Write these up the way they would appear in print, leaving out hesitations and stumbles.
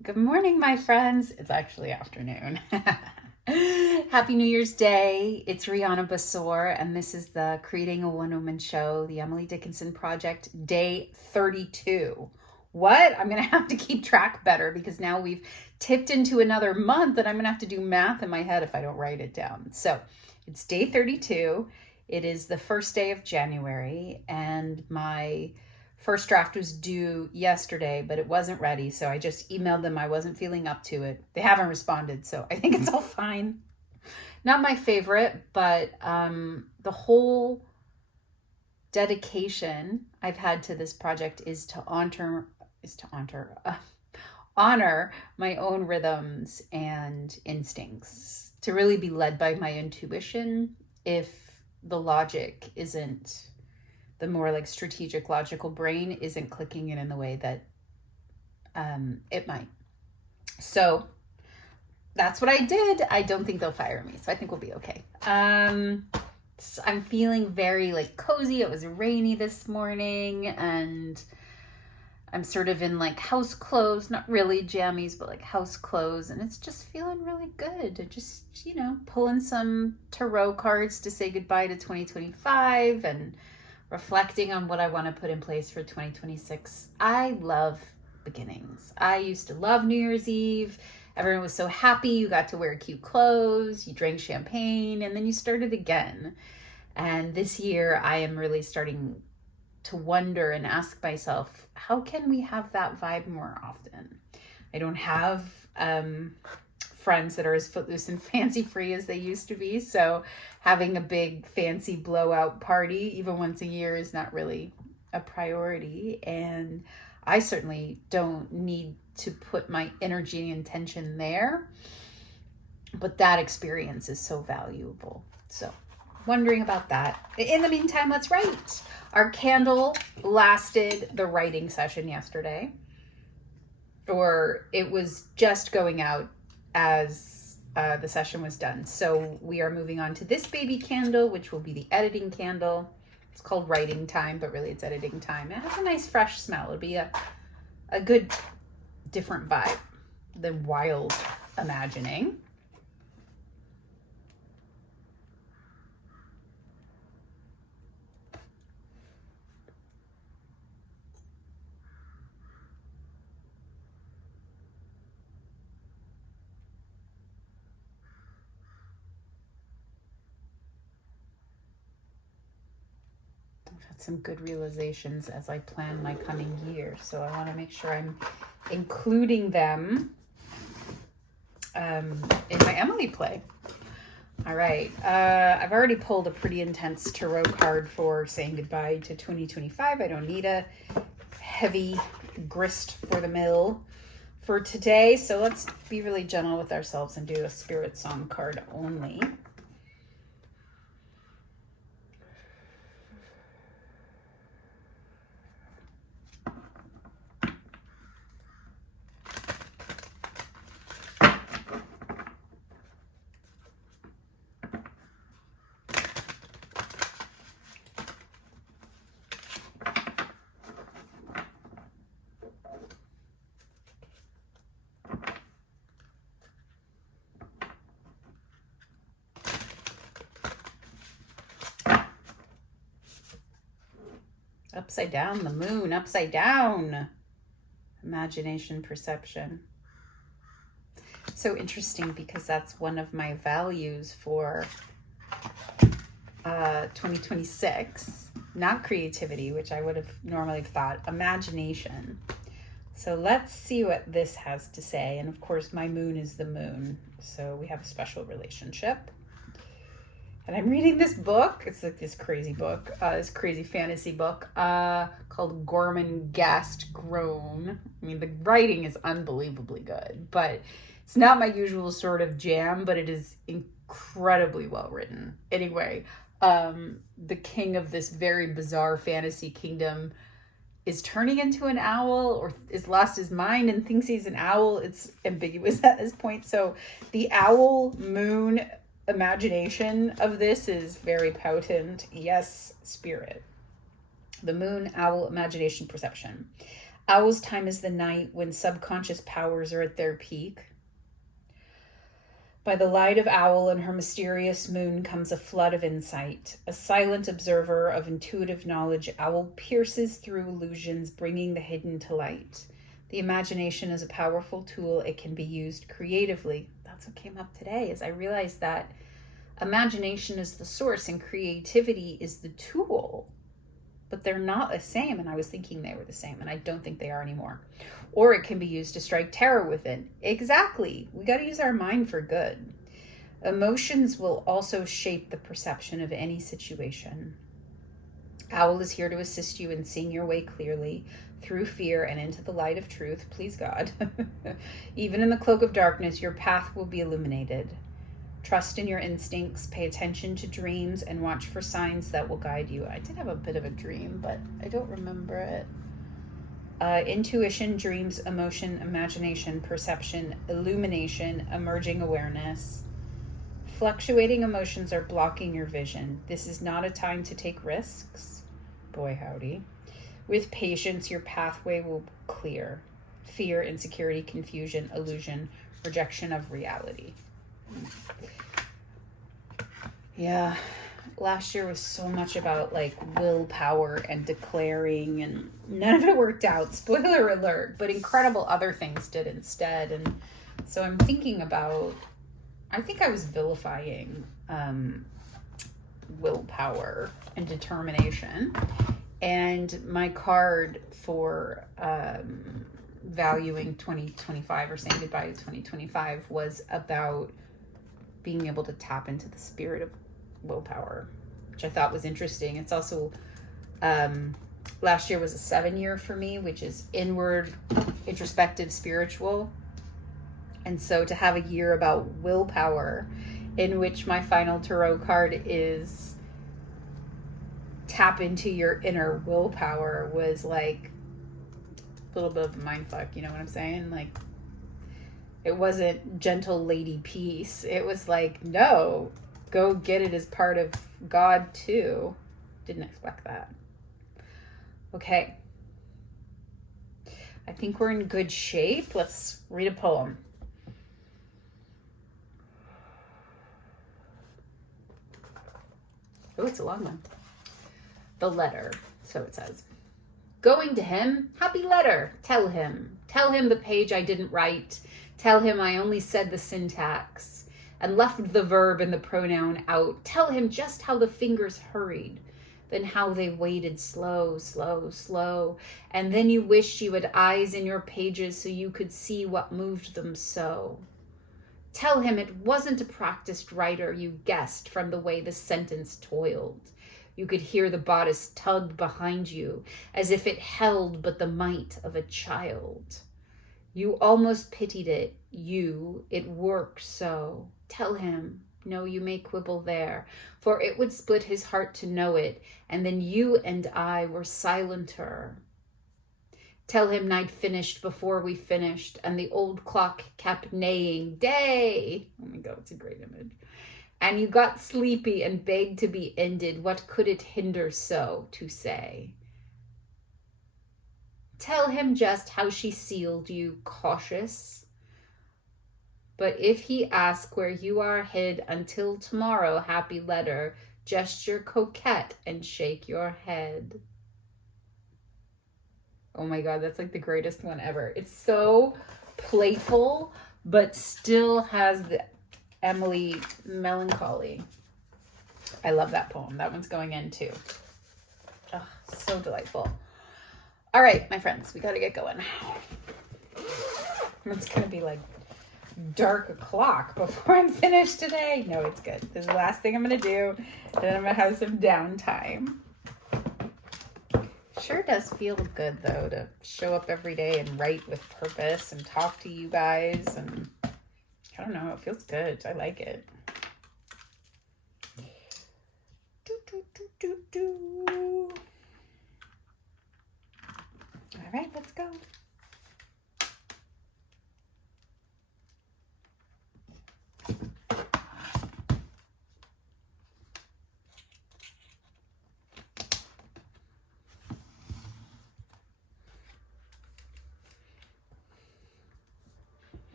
Good morning, my friends. It's actually afternoon. Happy New Year's Day. It's Rihanna Basor, and this is the Creating a One-Woman Show, the Emily Dickinson Project, day 32. What? I'm going to have to keep track better because now we've tipped into another month and I'm going to have to do math in my head if I don't write it down. So it's day 32. It is the first day of January, and my first draft was due yesterday, but it wasn't ready. So I just emailed them. I wasn't feeling up to it. They haven't responded, so I think it's all fine. Not my favorite, but the whole dedication I've had to this project is to honor my own rhythms and instincts, to really be led by my intuition if the logic isn't, the more like strategic logical brain isn't clicking in the way that it might. So that's what I did. I don't think they'll fire me, so I think we'll be okay. So I'm feeling very like cozy. It was rainy this morning, and I'm sort of in like house clothes, not really jammies, but like house clothes, and it's just feeling really good. Just, pulling some tarot cards to say goodbye to 2025 and reflecting on what I want to put in place for 2026. I love beginnings. I used to love New Year's Eve. Everyone was so happy. You got to wear cute clothes, you drank champagne, and then you started again. And this year I am really starting to wonder and ask myself, how can we have that vibe more often? I don't have friends that are as footloose and fancy free as they used to be. So having a big fancy blowout party, even once a year, is not really a priority. And I certainly don't need to put my energy and intention there. But that experience is so valuable. So wondering about that. In the meantime, let's write. Our candle lasted the writing session yesterday, or it was just going out as the session was done. So we are moving on to this baby candle, which will be the editing candle. It's called writing time, but really it's editing time. It has a nice fresh smell. It'll be a good different vibe than wild imagining. Some good realizations as I plan my coming year. So I want to make sure I'm including them in my Emily play. All right. I've already pulled a pretty intense tarot card for saying goodbye to 2025. I don't need a heavy grist for the mill for today. So let's be really gentle with ourselves and do a spirit song card only. Upside down, the moon, upside down. Imagination, perception. So interesting because that's one of my values for 2026. Not creativity, which I would have normally thought, imagination. So let's see what this has to say. And of course, my moon is the moon. So we have a special relationship. And I'm reading this book. It's like this crazy book, this crazy fantasy book called Gorman-Gast Grown. I mean, the writing is unbelievably good, but it's not my usual sort of jam, but it is incredibly well written. Anyway, the king of this very bizarre fantasy kingdom is turning into an owl, or is lost his mind and thinks he's an owl. It's ambiguous at this point. So the owl moon imagination of this is very potent. Yes, spirit. The moon, owl, imagination, perception. Owl's time is the night when subconscious powers are at their peak. By the light of owl and her mysterious moon comes a flood of insight. A silent observer of intuitive knowledge, owl pierces through illusions, bringing the hidden to light. The imagination is a powerful tool. It can be used creatively. That's what came up today, is I realized that imagination is the source and creativity is the tool. But they're not the same, and I was thinking they were the same, and I don't think they are anymore. Or it can be used to strike terror within. Exactly. We got to use our mind for good. Emotions will also shape the perception of any situation. Owl is here to assist you in seeing your way clearly through fear and into the light of truth. Please, God. Even in the cloak of darkness, your path will be illuminated. Trust in your instincts, pay attention to dreams, and watch for signs that will guide you. I did have a bit of a dream, but I don't remember it. Intuition, dreams, emotion, imagination, perception, illumination, emerging awareness. Fluctuating emotions are blocking your vision. This is not a time to take risks. Boy, howdy. With patience, your pathway will clear. Fear, insecurity, confusion, illusion, rejection of reality. Yeah, last year was so much about like willpower and declaring, and none of it worked out. Spoiler alert, but incredible other things did instead. And so I'm thinking about, I think I was vilifying willpower and determination. And my card for valuing 2025 or saying goodbye to 2025 was about being able to tap into the spirit of willpower, which I thought was interesting. It's also, last year was a 7-year for me, which is inward, introspective, spiritual. And so to have a year about willpower, in which my final tarot card is tap into your inner willpower, was like a little bit of a mindfuck, you know what I'm saying? Like, it wasn't gentle lady peace. It was like, no, go get it as part of God too. Didn't expect that. Okay. I think we're in good shape. Let's read a poem. Oh, it's a long one. The letter. So it says. Going to him, happy letter. Tell him the page I didn't write. Tell him I only said the syntax and left the verb and the pronoun out. Tell him just how the fingers hurried, then how they waited slow, slow, slow. And then you wished you had eyes in your pages so you could see what moved them so. Tell him it wasn't a practiced writer you guessed from the way the sentence toiled. You could hear the bodice tug behind you as if it held but the might of a child. You almost pitied it. It worked so. Tell him, no, you may quibble there, for it would split his heart to know it, and then you and I were silenter. Tell him night finished before we finished, and the old clock kept neighing, day. Oh my God, it's a great image. And you got sleepy and begged to be ended. What could it hinder so to say? Tell him just how she sealed you, cautious. But if he ask where you are hid until tomorrow, happy letter, gesture coquette and shake your head. Oh my God, that's like the greatest one ever. It's so playful, but still has the Emily melancholy. I love that poem. That one's going in too. Oh, so delightful. All right, my friends, we got to get going. It's going to be like dark o'clock before I'm finished today. No, it's good. This is the last thing I'm going to do. Then I'm going to have some downtime. Sure does feel good, though, to show up every day and write with purpose and talk to you guys. And I don't know, it feels good. I like it. All right, let's go.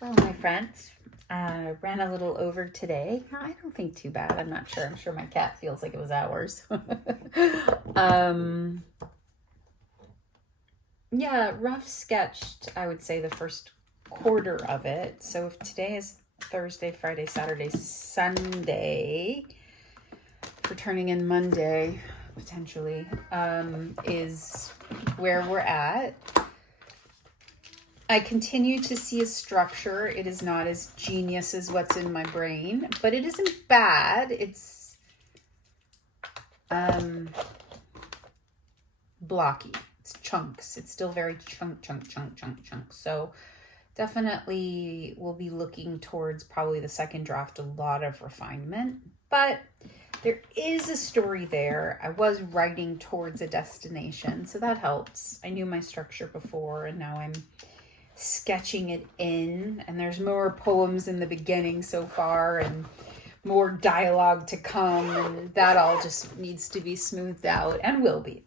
Well, my friends, ran a little over today. I don't think too bad. I'm not sure. I'm sure my cat feels like it was hours. Yeah, rough sketched, I would say, the first quarter of it. So if today is Thursday, Friday, Saturday, Sunday, for turning in Monday, potentially, is where we're at. I continue to see a structure. It is not as genius as what's in my brain, but it isn't bad. It's blocky. It's chunks. It's still very chunk. So definitely we'll be looking towards probably the second draft, a lot of refinement, but there is a story there. I was writing towards a destination, so that helps. I knew my structure before, and now I'm sketching it in, and there's more poems in the beginning so far and more dialogue to come, and that all just needs to be smoothed out, and will be.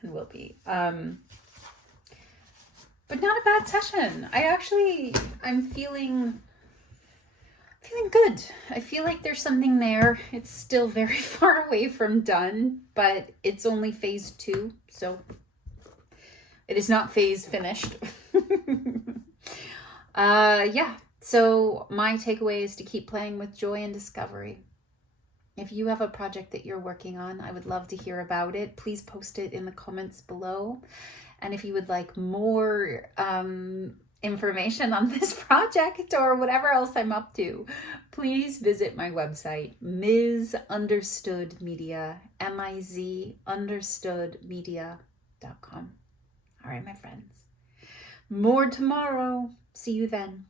But not a bad session. I'm feeling good. I feel like there's something there. It's still very far away from done, but it's only phase 2, so it is not phase finished. Yeah, so my takeaway is to keep playing with joy and discovery. If you have a project that you're working on, I would love to hear about it. Please post it in the comments below. And if you would like more information on this project or whatever else I'm up to, please visit my website, Ms. Understood Media, MIZ_media.com. All right, my friends. More tomorrow. See you then.